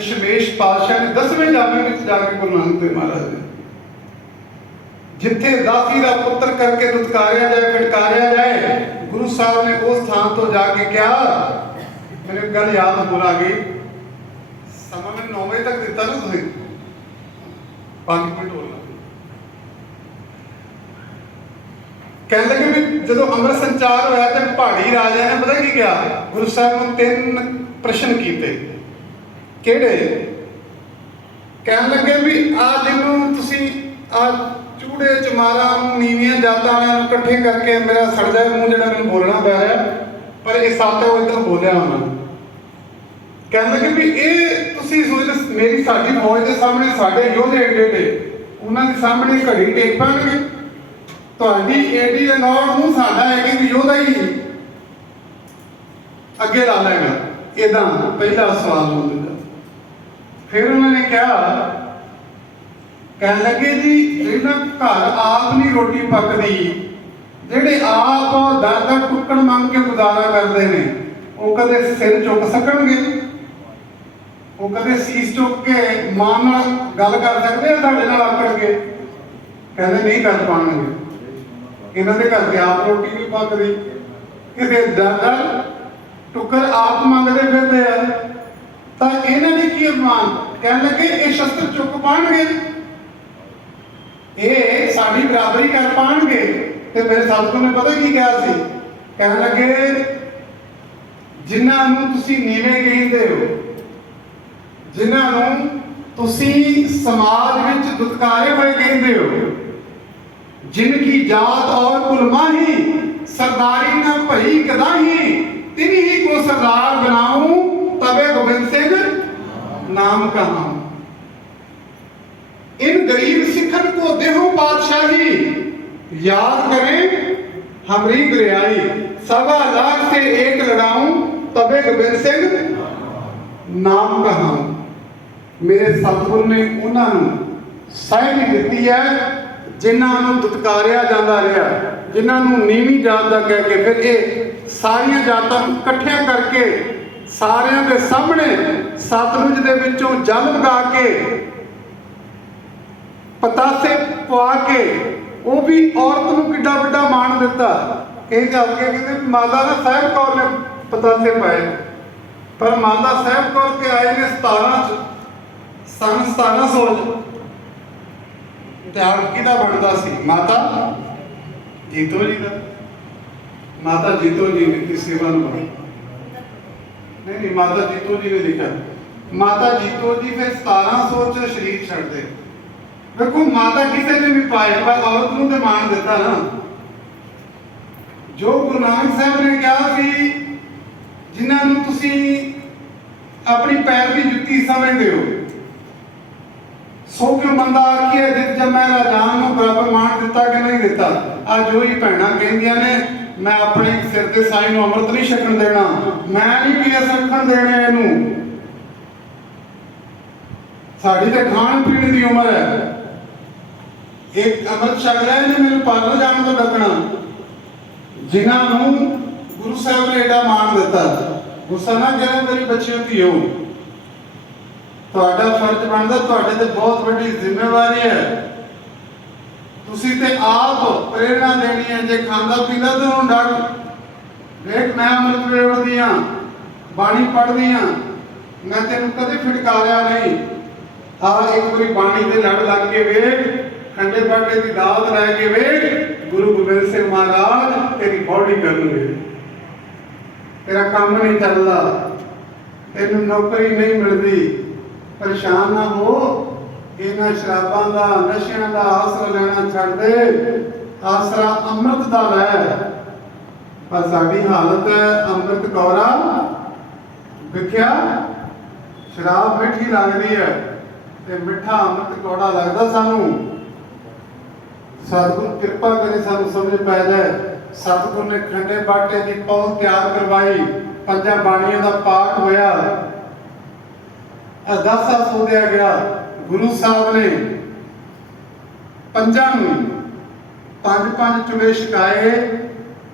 ਸ਼ਮੇਸ਼ ਪਾਤਸ਼ਾਹ ਨੇ 10ਵੇਂ ਜਾਮੇ ਵਿੱਚ ਜਾ ਕੇ ਗੁਰੂ ਨਾਨਕ ਦੇਵ ਮਹਾਰਾਜ ਨੇ ਜਿੱਥੇ ਦਾਸੀ ਦਾ ਪੁੱਤਰ ਕਰਕੇ ਦੁਤਕਾਰਿਆ ਜਾਏ, ਫਟਕਾਰਿਆ ਜਾਏ, ਗੁਰੂ ਸਾਹਿਬ ਨੇ ਉਸ ਥਾਂ ਤੋਂ ਜਾ ਕੇ ਕਿਹਾ, ਮੈਨੂੰ ਗੱਲ ਯਾਦ ਹੋ ਗਈ। ਸਮਾਂ ਮੈਨੂੰ 9 ਵਜੇ ਤੱਕ ਦਿੱਤਾ ਨਾ ਤੁਸੀਂ। 5 ਮਿੰਟ ਹੋਰ ਲਾ ਕਹਿੰਦੇ ਕਿ ਵੀ ਜਦੋਂ ਅੰਮ੍ਰਿਤ ਸੰਚਾਰ ਹੋਇਆ ਤੇ ਪਹਾੜੀ ਰਾਜਿਆਂ ਨੇ ਪਤਾ ਕੀ ਕਿਹਾ? ਗੁਰੂ ਸਾਹਿਬ ਨੂੰ ਤਿੰਨ ਪ੍ਰਸ਼ਨ ਕੀਤੇ। ਕਿਹੜੇ? ਕਹਿਣ ਲੱਗੇ ਵੀ ਆ ਜਿਹਨੂੰ ਤੁਸੀਂ ਆ ਚੂੜੇ ਚਮਾਰਾਂ ਨੂੰ, ਨੀਵੀਆਂ ਜਾਤਾਂ ਵਾਲਿਆਂ ਨੂੰ ਇਕੱਠੇ ਕਰਕੇ ਮੇਰਾ ਸੜਦਾ ਮੂੰਹ ਜਿਹੜਾ ਮੈਨੂੰ ਬੋਲਣਾ ਪੈ ਰਿਹਾ ਪਰ ਇਹ ਸਾਤੇ ਉਹ ਇਦਾਂ ਬੋਲਿਆ ਉਹਨਾਂ ਕਹਿਣ ਲੱਗੇ ਵੀ ਇਹ ਤੁਸੀਂ ਸੋਚਦੇ ਮੇਰੀ ਸਾਡੀ ਫੌਜ ਦੇ ਸਾਹਮਣੇ ਸਾਡੇ ਯੋਧੇ ਏਡੇ ਏਡੇ, ਉਹਨਾਂ ਦੇ ਸਾਹਮਣੇ ਘੜੀ ਟੇਕ ਪਾਣਗੇ। ਤੁਹਾਡੀ ਏਡੀ ਦੇ ਨੂੰ ਸਾਡਾ ਹੈ ਕਿ ਯੋਧਾ ਹੀ ਅੱਗੇ ਲਾ ਲੈਗਾ ਇਦਾਂ ਪਹਿਲਾ ਸਵਾਲ ਹੁੰਦਾ। ਫਿਰ ਉਹਨਾਂ ਨੇ ਕਿਹਾ, ਕਹਿਣ ਲੱਗੇ ਜੀ, ਇਹਨਾਂ ਘਰ ਆਪ ਨਹੀਂ ਰੋਟੀ ਪੱਕਦੀ। ਜਿਹੜੇ ਆਪ ਦਰ ਟੁੱਕਣ ਮੰਗ ਕੇ ਗੁਜ਼ਾਰਾ ਕਰਦੇ ਨੇ, ਉਹ ਕਦੇ ਸਿਰ ਚੁੱਕ ਸਕਣਗੇ? ਉਹ ਕਦੇ ਸੀਸ ਚੁੱਕ ਕੇ ਮਾਂ ਨਾਲ ਗੱਲ ਕਰ ਸਕਦੇ ਆ, ਤੁਹਾਡੇ ਨਾਲ ਆਕੜਗੇ ਕਹਿੰਦੇ, ਨਹੀਂ ਕਰ ਪਾਣਗੇ। ਇਹਨਾਂ ਦੇ ਘਰ ਦੇ ਆਪ ਰੋਟੀ ਨਹੀਂ ਪੱਕਦੀ। ਕਿਤੇ ਦਾਦਾ ਟੁੱਕਰ ਆਪ ਮੰਗਦੇ ਫਿਰਦੇ ਆ। ਤਾਂ ਇਹਨਾਂ ਨੇ ਕੀ ਅਰਮਾਨ ਕਹਿਣ ਲੱਗੇ, ਇਹ ਸ਼ਸਤਰ ਚੁੱਕ ਪਾਣਗੇ। ਇਹ ਸਾਡੀ ਬਰਾਬਰੀ ਕਰ ਪਾਣਗੇ। ਤੇ ਮੇਰੇ ਸਤਿਗੁਰੂ ਨੇ ਪਤਾ ਕੀ ਕਿਹਾ ਸੀ? ਕਹਿਣ ਲੱਗੇ, ਜਿਨ੍ਹਾਂ ਨੂੰ ਤੁਸੀਂ ਨੀਵੇਂ ਕਹਿੰਦੇ ਹੋ, ਜਿਨ੍ਹਾਂ ਨੂੰ ਤੁਸੀਂ ਸਮਾਜ ਵਿੱਚ ਦੁਤਕਾਰੇ ਹੋਏ ਕਹਿੰਦੇ ਹੋ ਜਿਨ ਕੀ ਜਾਤ ਔਰ ਕੁਲਮਾਹੀ ਸਰਦਾਰੀ ਨਾ ਭਈ ਕਦਾਹੀ ਤਿਨੀ ਹੀ ਕੋ ਸਰਦਾਰ ਬਣਾਉ, ਤਵੇ ਗੋਬਿੰਦ ਸਿੰਘ ਨਾਮ ਕਹਾਉ इन गरीब सिखन को देहो बादशाही याद करें हमारी गुरियाई सवा लाख से एक लड़ाऊं तबे गोबिंद ਸਿੰਘ ਨਾਮ ਕਹਾਉਂ ਮੇਰੇ ਸਤਿਗੁਰ ਨੇ ਉਹਨਾਂ ਨੂੰ ਸਹਿਬ ਦਿੱਤੀ ਹੈ ਜਿਨ੍ਹਾਂ ਨੂੰ ਦੁਤਕਾਰਿਆ ਜਾਂਦਾ ਰਿਹਾ ਜਿਨ੍ਹਾਂ ਨੂੰ ਨੀਵੀਂ ਜਾਤ ਦਾ ਕਹਿ ਕੇ ਫਿਰ ਇਹ ਸਾਰੀਆਂ ਜਾਤਾਂ ਨੂੰ ਇਕੱਠਿਆਂ ਕਰਕੇ ਸਾਰਿਆਂ ਦੇ ਸਾਹਮਣੇ ਸਤਲੁਜ ਦੇ ਵਿੱਚੋਂ ਜਲ ਵਗਾ ਕੇ, ਪਤਾਸੇ ਪਵਾ ਕੇ, ਉਹ ਵੀ ਔਰਤ ਨੂੰ ਕਿੱਡਾ ਵੱਡਾ ਮਾਣ ਦਿੱਤਾ। ਇਹ ਗੱਲ ਕੇ ਕਹਿੰਦੇ ਮਾਤਾ ਦਾ ਸਾਹਿਬ ਕੌਰ ਨੇ ਪਤਾਸੇ ਪਾਏ। ਪਰ ਮਾਤਾ ਸਾਹਿਬ ਕੌਰ ਕੇ ਆਏ ਨੇ 17 ਚ, ਸਨ 1700 ਚ। ਤਿਆਗ ਕਿਹਦਾ ਬਣਦਾ ਸੀ? ਮਾਤਾ ਜੀਤੋ ਜੀ ਦਾ। ਮਾਤਾ ਜੀਤੋ ਜੀ ਨੇ ਸੇਵਾ ਨੂੰ ਬਣੀ ਨਹੀਂ ਨਹੀਂ, ਮਾਤਾ ਜੀਤੋ ਜੀ ਨੇ ਲਿਖਿਆ। ਮਾਤਾ ਜੀਤੋ ਜੀ ਫਿਰ 1700 ਚ ਸ਼ਰੀਰ ਛੱਡਦੇ। ਵੇਖੋ, ਮਾਤਾ ਕਿਸੇ ਨੇ ਵੀ ਪਾਇਆ, ਪਰ ਔਰਤ ਨੂੰ ਤੇ ਮਾਣ ਦਿੱਤਾ ਨਾ। ਜੋ ਗੁਰੂ ਨਾਨਕ ਸਾਹਿਬ ਨੇ ਕਿਹਾ ਸੀ, ਜਿਨ੍ਹਾਂ ਨੂੰ ਤੁਸੀਂ ਆਪਣੀ ਪੈਰ ਦੀ ਜੁੱਤੀ ਸਮਝਦੇ ਹੋ ਸੋ ਬੰਦਾ ਆਖੀਏ ਜਿਤ ਜਮੈ ਰਾਜਾਨ ਨੂੰ ਬਰਾਬਰ ਮਾਣ ਦਿੱਤਾ ਕਿ ਨਹੀਂ ਦਿੱਤਾ? ਆ ਜੋ ਹੀ ਭੈਣਾਂ ਕਹਿੰਦੀਆਂ ਨੇ ਮੈਂ ਆਪਣੇ ਸਿਰ ਤੇ ਸਾਈ ਨੂੰ ਅੰਮ੍ਰਿਤ ਨਹੀਂ ਛਕਣ ਦੇਣਾ। ਮੈਂ ਨਹੀਂ ਕੇਸ ਰੱਖਣ ਦੇਣੇ ਇਹਨੂੰ। ਸਾਡੀ ਤੇ ਖਾਣ ਪੀਣ ਦੀ ਉਮਰ ਹੈ। ਇੱਕ ਅਮਰ ਛਕ ਰਿਹਾ ਨੇ ਮੈਨੂੰ ਪਾਲਣ ਜਾਣ ਤੋਂ ਡੱਕਣਾ ਜਿਨ੍ਹਾਂ ਨੂੰ ਗੁਰੂ ਸਾਹਿਬ ਨੇ ਏਡਾ ਮਾਣ ਦਿੱਤਾ। ਗੁੱਸਾ ਨਾ ਕਰੇ ਮੇਰੀ ਬੱਚਿਓ ਧੀਓ। ਤੁਹਾਡਾ ਫਰਜ਼ ਬਣਦਾ, ਤੁਹਾਡੇ ਤੇ ਬਹੁਤ ਵੱਡੀ ਜ਼ਿੰਮੇਵਾਰੀ ਹੈ। ਤੁਸੀਂ ਤੇ ਆਪ ਪ੍ਰੇਰਣਾ ਦੇਣੀ ਹੈ, ਜੇ ਖਾਂਦਾ ਪੀਂਦਾ ਤਾਂ ਉਹਨੂੰ ਡਾਕ ਵੇਖ ਮੈਂ ਅੰਮ੍ਰਿਤ ਵੇੜਦੀ ਆ ਬਾਣੀ ਪੜ੍ਹਦੀ ਆ ਮੈਂ ਤੈਨੂੰ ਕਦੇ ਫਿਟਕਾਰਿਆ ਨਹੀਂ। ਆ ਇੱਕ ਵਾਰੀ ਬਾਣੀ ਦੇ ਲੜ ਲੱਗ ਕੇ ਵੇਖ, ਖੰਡੇ ਬਾਟੇ ਦੀ ਦਾਤ ਲੈ ਕੇ ਵੇਖ, ਗੁਰੂ ਗੋਬਿੰਦ ਸਿੰਘ ਮਹਾਰਾਜ, ਤੇਰੀ ਬੋਡੀ ਕਰਨਗੇ ਤੇਰਾ ਕੰਮ ਨਹੀਂ ਚੱਲਦਾ, ਤੈਨੂੰ ਨੌਕਰੀ ਨਹੀਂ ਮਿਲਦੀ, ਪਰੇਸ਼ਾਨ ਨਾ ਹੋ। ਇਹਨਾਂ ਸ਼ਰਾਬਾਂ ਦਾ, ਨਸ਼ਿਆਂ ਦਾ ਆਸਰਾ ਲੈਣਾ ਛੱਡ ਦੇ। ਆਸਰਾ ਅੰਮ੍ਰਿਤ ਦਾ ਲੈ। ਪਰ ਸਾਡੀ ਹਾਲਤ ਹੈ ਅੰਮ੍ਰਿਤ ਕੌਰਾ। ਵਿਖਿਆ ਸ਼ਰਾਬ ਮਿੱਠੀ ਲੱਗਦੀ ਹੈ ਤੇ ਮਿੱਠਾ ਅੰਮ੍ਰਿਤ ਕੌੜਾ ਲੱਗਦਾ ਸਾਨੂੰ। ਸਤਿਗੁਰ ਕਿਰਪਾ ਕਰੇ ਸਾਨੂੰ ਸਮਝ ਪੈ ਜਾਏ। ਸਤਿਗੁਰ ਨੇ ਖੰਡੇ ਬਾਟੇ ਦੀ ਪੌਲ ਤਿਆਰ ਕਰਵਾਈ। ਪੰਜਾਂ ਬਾਣੀਆਂ ਦਾ ਪਾਠ ਹੋਇਆ। ਅਰਦਾਸਾ ਸੋਧਿਆ ਗਿਆ। ਗੁਰੂ ਸਾਹਿਬ ਨੇ ਪੰਜਾਂ ਨੂੰ ਪੰਜ ਪੰਜ ਚੁਲੇ ਛਕਾਏ,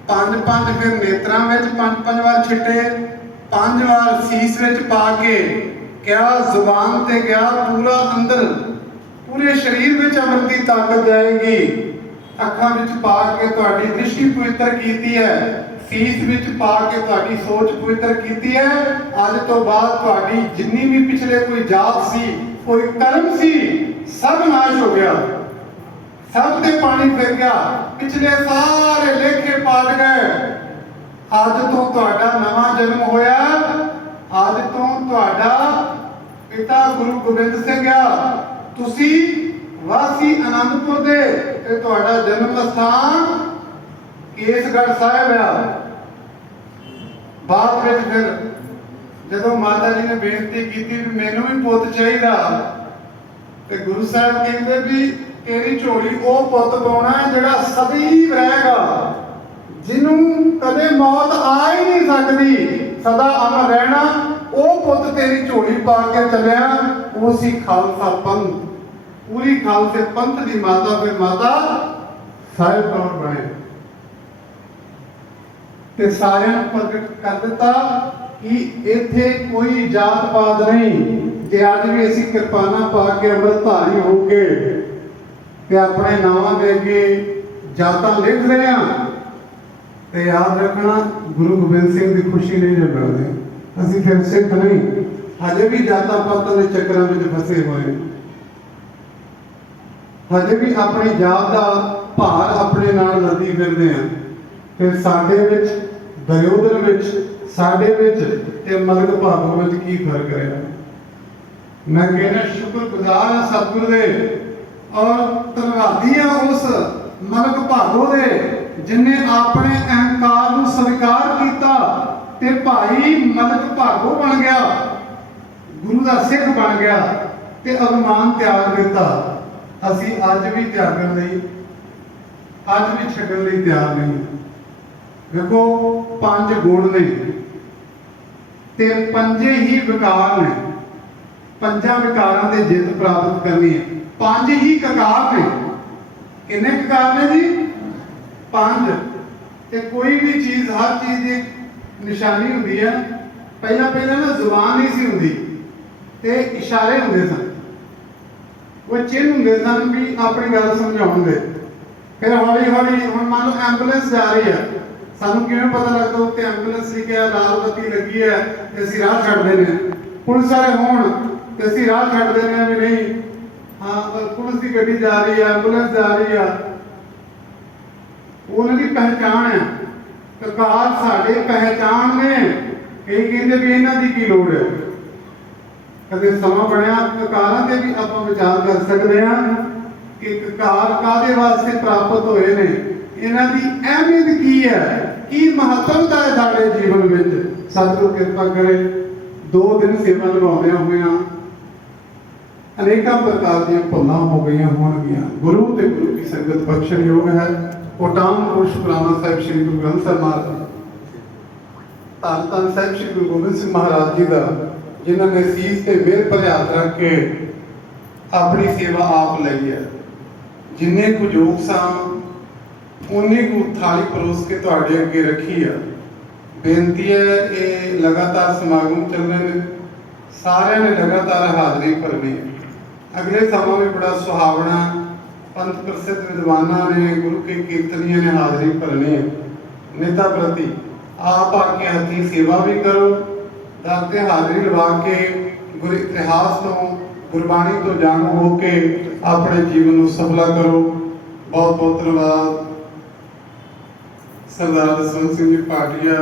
ਪੰਜ ਪੰਜ ਫਿਰ ਨੇਤਰਾਂ ਵਿੱਚ ਪੰਜ ਪੰਜ ਵਾਰ ਛਿੱਟੇ, ਪੰਜ ਵਾਰ ਸੀਸ ਵਿੱਚ ਪਾ ਕੇ ਕਿਆ ਜ਼ੁਬਾਨ ਤੇ ਗਿਆ, ਪੂਰਾ ਅੰਦਰ, ਪੂਰੇ ਸਰੀਰ ਵਿੱਚ ਅੰਮ੍ਰਿਤ ਦੀ ਤਾਕਤ ਜਾਏਗੀ। ਅੱਖਾਂ ਵਿੱਚ ਪਾ ਕੇ ਤੁਹਾਡੀ ਦ੍ਰਿਸ਼ਟੀ ਪਵਿੱਤਰ ਕੀਤੀ ਹੈ, ਸੀਸ ਵਿੱਚ ਪਾ ਕੇ ਤੁਹਾਡੀ ਸੋਚ ਪਵਿੱਤਰ ਕੀਤੀ ਹੈ। ਅੱਜ ਤੋਂ ਬਾਅਦ ਤੁਹਾਡੀ ਜਿੰਨੀ ਵੀ ਪਿਛਲੇ ਕੋਈ ਜਾਤ ਸੀ ਕੋਈ ਕਰਮ ਸੀ, ਸਭ ਨਾਸ਼ ਹੋ ਗਿਆ। ਸਭ ਤੇ ਪਾਣੀ ਫਿਰ ਗਿਆ। ਪਿਛਲੇ ਸਾਰੇ ਲੇਖੇ ਪਾਟ ਗਏ। ਅੱਜ ਤੋਂ ਤੁਹਾਡਾ ਨਵਾਂ ਜਨਮ ਹੋਇਆ। ਅੱਜ ਤੋਂ ਤੁਹਾਡਾ ਪਿਤਾ ਗੁਰੂ ਗੋਬਿੰਦ ਸਿੰਘ ਆ। ਤੁਸੀਂ ਵਾਸੀ ਆਨੰਦਪੁਰ ਦੇ ਤੇ ਤੁਹਾਡਾ ਜਨਮ ਸਥਾਨ ਕੇਸਗੜ੍ਹ ਸਾਹਿਬ ਆ। ਬਾਅਦ ਵਿੱਚ ਫਿਰ ਜਦੋਂ ਮਾਤਾ ਜੀ ਨੇ ਬੇਨਤੀ ਕੀਤੀ ਵੀ ਮੈਨੂੰ ਵੀ ਪੁੱਤ ਚਾਹੀਦਾ, ਤੇ ਗੁਰੂ ਸਾਹਿਬ ਕਹਿੰਦੇ ਵੀ ਤੇਰੀ ਝੋਲੀ ਉਹ ਪੁੱਤ ਪਾਉਣਾ ਜਿਹੜਾ ਸਦੀਵ ਰਹੇਗਾ ਜਿਹਨੂੰ ਕਦੇ ਮੌਤ ਆ ਹੀ ਨਹੀਂ ਸਕਦੀ। ਸਦਾ ਅਮਰ ਰਹਿਣਾ, ਉਹ ਪੁੱਤ ਤੇਰੀ ਝੋਲੀ ਪਾ ਕੇ ਚੱਲਿਆ, ਉਹ ਸੀ ਖਾਲਸਾ ਪੰਥ। ਪੂਰੀ ਖਾਲਸੇ ਪੰਥ ਦੀ ਮਾਤਾ ਫਿਰ ਮਾਤਾ ਸਾਹਿਬ ਕੌਰ ਬਣੇ? ਤੇ ਸਾਰਿਆਂ ਨੂੰ ਪ੍ਰਗਟ ਕਰ ਦਿੱਤਾ। ਕਿ ਇੱਥੇ ਕੋਈ ਜਾਤ ਪਾਤ ਨਹੀਂ ਤੇ ਅੱਜ ਵੀ ਅਸੀਂ ਕਿਰਪਾਨਾ ਪਾ ਕੇ ਅੰਮ੍ਰਿਤਧਾਰੀ ਹੋ ਕੇ ਤੇ ਆਪਣੇ ਨਾਵਾਂ ਦੇ ਅੱਗੇ ਜਾਤਾਂ ਲਿਖ ਰਹੇ ਹਾਂ। ਤੇ ਯਾਦ ਰੱਖਣਾ, ਗੁਰੂ ਗੋਬਿੰਦ ਸਿੰਘ ਦੀ ਖੁਸ਼ੀ ਨਹੀਂ ਜੇ ਮਿਲਦੀ ਅਸੀਂ ਫਿਰ ਸਿੱਖ ਨਹੀਂ। ਹਜੇ ਵੀ ਜਾਤਾਂ ਪਾਤਾਂ ਦੇ ਚੱਕਰਾਂ ਵਿੱਚ ਫਸੇ ਹੋਏ ਹਜੇ ਵੀ ਆਪਣੀ ਜਾਤ ਦਾ ਭਾਰ ਆਪਣੇ ਨਾਲ ਲੱਦੀ ਫਿਰਦੇ ਆ ਤੇ ਸਾਡੇ ਵਿੱਚ ਦਰਿਓਦਨ ਵਿੱਚ ਸਾਡੇ ਵਿੱਚ ਤੇ ਮਲਕ ਭਾਗੋ ਵਿੱਚ ਕੀ ਫ਼ਰਕ ਰਿਹਾ ਮੈਂ ਕਹਿੰਦਾ ਸ਼ੁਕਰਗੁਜ਼ਾਰ ਹਾਂ ਸਤਿਗੁਰ ਦੇ ਔਰ ਧੰਨਵਾਦੀ ਹਾਂ ਉਸ ਮਲਕ ਭਾਗੋ ਦੇ, ਜਿਨੇ ਆਪਣੇ ਅਹੰਕਾਰ ਨੂੰ ਸਵੀਕਾਰ ਕੀਤਾ ਤੇ ਭਾਈ ਮਲਕ ਭਾਗੋ ਬਣ ਗਿਆ। ਗੁਰੂ ਦਾ ਸਿੱਖ ਬਣ ਗਿਆ ਤੇ ਅਭਿਮਾਨ ਤਿਆਗ ਦਿੱਤਾ। ਅਸੀਂ ਅੱਜ ਵੀ ਤਿਆਗਣ ਲਈ, ਅੱਜ ਵੀ ਛੱਡਣ ਲਈ ਤਿਆਰ ਨਹੀਂ। ਵੇਖੋ ਪੰਜ ਗੁਣ ਨੇ। ਤੇ ਪੰਜੇ ਹੀ ਵਿਕਾਰ ਨੇ। ਪੰਜਾਂ ਵਿਕਾਰਾਂ ਦੇ ਜਿੱਤ ਪ੍ਰਾਪਤ ਕਰਨੀ ਹੈ। ਪੰਜ ਹੀ ਕਕਾਰ ਨੇ। ਕਿੰਨੇ ਕਕਾਰ ਨੇ ਜੀ? ਪੰਜ। ਤੇ ਕੋਈ ਵੀ ਚੀਜ਼, ਹਰ ਚੀਜ਼ ਦੀ ਨਿਸ਼ਾਨੀ ਹੁੰਦੀ ਹੈ। ਪਹਿਲਾਂ ਪਹਿਲਾਂ ਨਾ ਜ਼ੁਬਾਨ ਨਹੀਂ ਸੀ ਹੁੰਦੀ। ਤੇ ਇਸ਼ਾਰੇ ਹੁੰਦੇ ਸਨ। ਉਹ ਚਿੰਨ੍ਹ ਹੁੰਦੇ ਸਨ ਵੀ ਆਪਣੀ ਗੱਲ ਸਮਝਾਉਣ ਦੇ। ਫਿਰ ਹੌਲੀ ਹੌਲੀ ਹੁਣ ਮੰਨ ਲਓ ਐਂਬੂਲੈਂਸ ਜਾ ਰਹੀ ਹੈ। ਸਾਨੂੰ ਕਿਵੇਂ ਪਤਾ ਲੱਗਦਾ ਉੱਤੇ ਐਂਬੂਲੈਂਸ ਲਿਖਿਆ ਲਾਲ ਬੱਤੀ ਲੱਗੀ ਹੈ ਤੇ ਅਸੀਂ ਰਾਹ ਛੱਡ ਦਿੰਦੇ ਹਾਂ ਪੁਲਿਸ ਵਾਲੇ ਹੋਣ ਤੇ ਅਸੀਂ ਰਾਹ ਛੱਡ ਦਿੰਦੇ ਹਾਂ ਵੀ ਨਹੀਂ? ਹਾਂ ਪੁਲਿਸ ਦੀ ਗੱਡੀ ਜਾ ਰਹੀ ਹੈ ਐਂਬੂਲੈਂਸ ਜਾ ਰਹੀ ਆ। ਉਹਨਾਂ ਦੀ ਪਹਿਚਾਣ ਹੈ। ਕਕਾਰ ਸਾਡੇ ਪਹਿਚਾਣ ਨੇ। ਕਈ ਕਹਿੰਦੇ ਵੀ ਇਹਨਾਂ ਦੀ ਕੀ ਲੋੜ ਹੈ? ਕਦੇ ਸਮਾਂ ਬਣਿਆ ਕਕਾਰਾਂ ਤੇ ਵੀ ਆਪਾਂ ਵਿਚਾਰ ਕਰ ਸਕਦੇ ਹਾਂ ਕਿ ਕਕਾਰ ਕਾਦੇ ਵਾਸਤੇ ਪ੍ਰਾਪਤ ਹੋਏ ਨੇ? ਇਹਨਾਂ ਦੀ ਅਹਿਮੀਅਤ ਕੀ ਹੈ? ਕੀ ਮਹੱਤਵਤਾ ਹੈ ਸਾਡੇ ਜੀਵਨ ਵਿੱਚ? ਸਤਿਗੁਰ ਕਿਰਪਾ ਕਰੇ, ਦੋ ਦਿਨ ਸੇਵਾ ਨਿਭਾਉਂਦਿਆਂ ਹੋਇਆਂ ਅਨੇਕਾਂ ਪ੍ਰਕਾਰ ਦੀਆਂ ਭੁੱਲਾਂ ਹੋ ਗਈਆਂ ਹੋਣਗੀਆਂ। ਗੁਰੂ ਤੇ ਗੁਰੂ ਦੀ ਸੰਗਤ ਬਖਸ਼ਣ ਯੋਗ ਹੈ। ਕੋਟਾਮ ਪੁਰਸ਼ ਪੁਰਾਣਾ ਸਾਹਿਬ ਸ੍ਰੀ ਗੁਰੂ ਗ੍ਰੰਥ ਸਾਹਿਬ ਮਹਾਰਾਜ ਧੰਨ ਧੰਨ ਸਾਹਿਬ ਸ੍ਰੀ ਗੁਰੂ ਗੋਬਿੰਦ ਸਿੰਘ ਮਹਾਰਾਜ ਜੀ ਦਾ, ਜਿਨ੍ਹਾਂ ਨੇ ਸੀਸ ਤੇ ਮਿਹਰ ਭਰਿਆ ਰੱਖ ਕੇ ਆਪਣੀ ਸੇਵਾ ਆਪ ਲਈ ਹੈ। ਜਿੰਨੇ ਕੁ ਯੋਗ ਸਾਂ ਉਨੀ ਕੁ ਥਾਲੀ ਪਰੋਸ ਕੇ ਤੁਹਾਡੇ ਅੱਗੇ ਰੱਖੀ ਆ। ਬੇਨਤੀ ਹੈ, ਇਹ ਲਗਾਤਾਰ ਸਮਾਗਮ ਚੱਲ ਰਹੇ ਨੇ। ਸਾਰਿਆਂ ਨੇ ਲਗਾਤਾਰ ਹਾਜ਼ਰੀ ਭਰਨੀ ਅਗਲੇ ਸਮਾਂ ਵੀ ਬੜਾ ਸੁਹਾਵਣਾ, ਪੰਥ ਪ੍ਰਸਿੱਧ ਵਿਦਵਾਨਾਂ ਨੇ, ਗੁਰੂ ਕੇ ਕੀਰਤਨੀਆਂ ਨੇ ਹਾਜ਼ਰੀ ਭਰਨੀ ਹੈ। ਨਿਤਾ ਪ੍ਰਤੀ ਆਪ ਆ ਕੇ ਹੱਥੀਂ ਸੇਵਾ ਵੀ ਕਰੋ, ਦਰ ਤੇ ਹਾਜ਼ਰੀ ਲਵਾ ਕੇ, ਗੁਰ ਇਤਿਹਾਸ ਤੋਂ, ਗੁਰਬਾਣੀ ਤੋਂ ਜਾਣੂ ਹੋ ਕੇ ਆਪਣੇ ਜੀਵਨ ਨੂੰ ਸਫਲਾ ਕਰੋ। ਬਹੁਤ ਬਹੁਤ ਧੰਨਵਾਦ। ਸਰਦਾਰ ਦਸਵੰਤ ਸਿੰਘ ਜੀ ਪਾਟਿਆ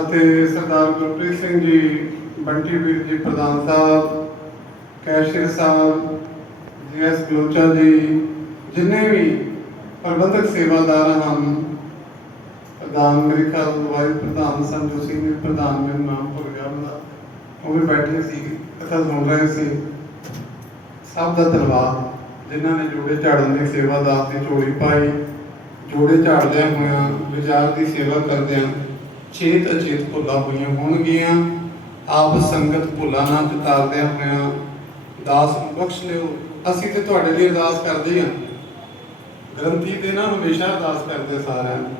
ਅਤੇ ਸਰਦਾਰ ਗੁਰਪ੍ਰੀਤ ਸਿੰਘ ਜੀ, ਬੰਟੀ ਵੀਰ ਜੀ ਪ੍ਰਧਾਨ ਸਾਹਿਬ, ਕੈਸ਼ੀਅਰ ਸਾਹਿਬ, ਜੀਐਸ ਗਲੋਚਾ ਜੀ, ਜਿੰਨੇ ਵੀ ਪ੍ਰਬੰਧਕ ਸੇਵਾਦਾਰ ਹਨ, ਪ੍ਰਧਾਨ ਮੇਰੇ ਖਿਆਲ ਵਾਈਸ ਪ੍ਰਧਾਨ ਸਨ, ਜੋ ਸੀ ਪ੍ਰਧਾਨ ਮੈਨੂੰ ਨਾਮ ਭੁੱਲ ਗਿਆ ਉਹਦਾ ਉਹ ਵੀ ਬੈਠੇ ਸੀ, ਕਥਾ ਸੁਣ ਰਹੇ ਸੀ। ਸਭ ਦਾ ਧੰਨਵਾਦ, ਜਿਨ੍ਹਾਂ ਨੇ ਜੋੜੇ ਝਾੜਨ ਦੀ ਸੇਵਾ ਦਾ ਤੇ ਝੋਲੀ ਪਾਈ। ਜੋੜੇ ਝਾੜਦਿਆਂ ਹੋਇਆਂ ਵਿਚਾਰ ਦੀ ਸੇਵਾ ਕਰਦਿਆਂ ਚੇਤ ਅਚੇਤ ਭੁੱਲਾਂ ਹੋਈਆਂ ਹੋਣਗੀਆਂ। ਆਪ ਸੰਗਤ ਭੁੱਲਾਂ ਨਾ ਚਤਾਰਦਿਆਂ ਹੋਇਆਂ ਦਾਸ ਨੂੰ ਬਖਸ਼ ਲਿਓ। ਅਸੀਂ ਤੇ ਤੁਹਾਡੇ ਲਈ ਅਰਦਾਸ ਕਰਦੇ ਹਾਂ। ਗ੍ਰੰਥੀ ਤੇ ਨਾ ਹਮੇਸ਼ਾ ਅਰਦਾਸ ਕਰਦੇ ਸਾਰਿਆਂ ਨੂੰ।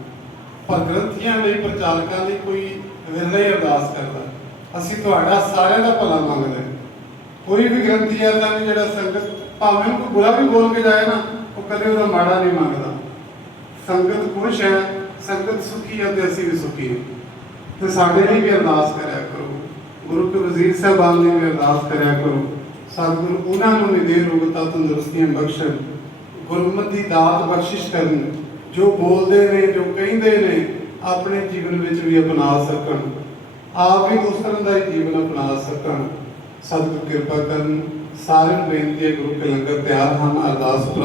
ਪਰ ਗ੍ਰੰਥੀਆਂ ਲਈ ਪ੍ਰਚਾਰਕਾਂ ਲਈ ਕੋਈ ਵਿਰਲਾ ਹੀ ਅਰਦਾਸ ਕਰਦਾ। ਅਸੀਂ ਤੁਹਾਡਾ ਸਾਰਿਆਂ ਦਾ ਭਲਾ ਮੰਗਦੇ ਹਾਂ। ਕੋਈ ਵੀ ਗ੍ਰੰਥੀ ਐਸਾ ਨਹੀਂ ਜਿਹੜਾ ਸੰਗਤ ਭਾਵੇਂ ਕੋਈ ਬੁਰਾ ਵੀ ਬੋਲ ਕੇ ਜਾਏ ਨਾ, ਉਹ ਕਦੇ ਉਹਦਾ ਮਾੜਾ ਨਹੀਂ ਮੰਗਦਾ। ਸੰਗਤ ਖੁਸ਼ ਹੈ, ਸੰਗਤ ਸੁਖੀ ਹੈ ਤੇ ਅਸੀਂ ਵੀ ਸੁਖੀ ਤੇ ਸਾਡੇ ਲਈ ਵੀ ਅਰਦਾਸ ਕਰਿਆ ਕਰੋ। ਗੁਰੂ ਕੇ ਵਜ਼ੀਰ ਸਾਹਿਬਾਨ ਲਈ ਵੀ ਅਰਦਾਸ ਕਰਿਆ ਕਰੋ। ਸਤਿਗੁਰੂ ਉਹਨਾਂ ਨੂੰ ਨਿਦੇ ਰੋਗਤਾ, ਤੰਦਰੁਸਤੀਆਂ ਬਖਸ਼ਣ, ਗੁਰਮਤਿ ਦੀ ਦਾਤ ਬਖਸ਼ਿਸ਼ ਕਰਨ, ਜੋ ਬੋਲਦੇ ਨੇ, ਜੋ ਕਹਿੰਦੇ ਨੇ, ਆਪਣੇ ਜੀਵਨ ਵਿੱਚ ਵੀ ਅਪਣਾ ਸਕਣ। ਆਪ ਵੀ ਉਸ ਤਰ੍ਹਾਂ ਦਾ ਹੀ ਜੀਵਨ ਅਪਣਾ ਸਕਣ। ਸਤਿਗੁਰ ਕਿਰਪਾ ਕਰਨ। ਸਾਰਿਆਂ ਨੂੰ ਬੇਨਤੀ ਹੈ, ਗੁਰੂ ਕੇ ਲੰਗਰ ਤਿਆਰ ਹਨ। ਅਰਦਾਸ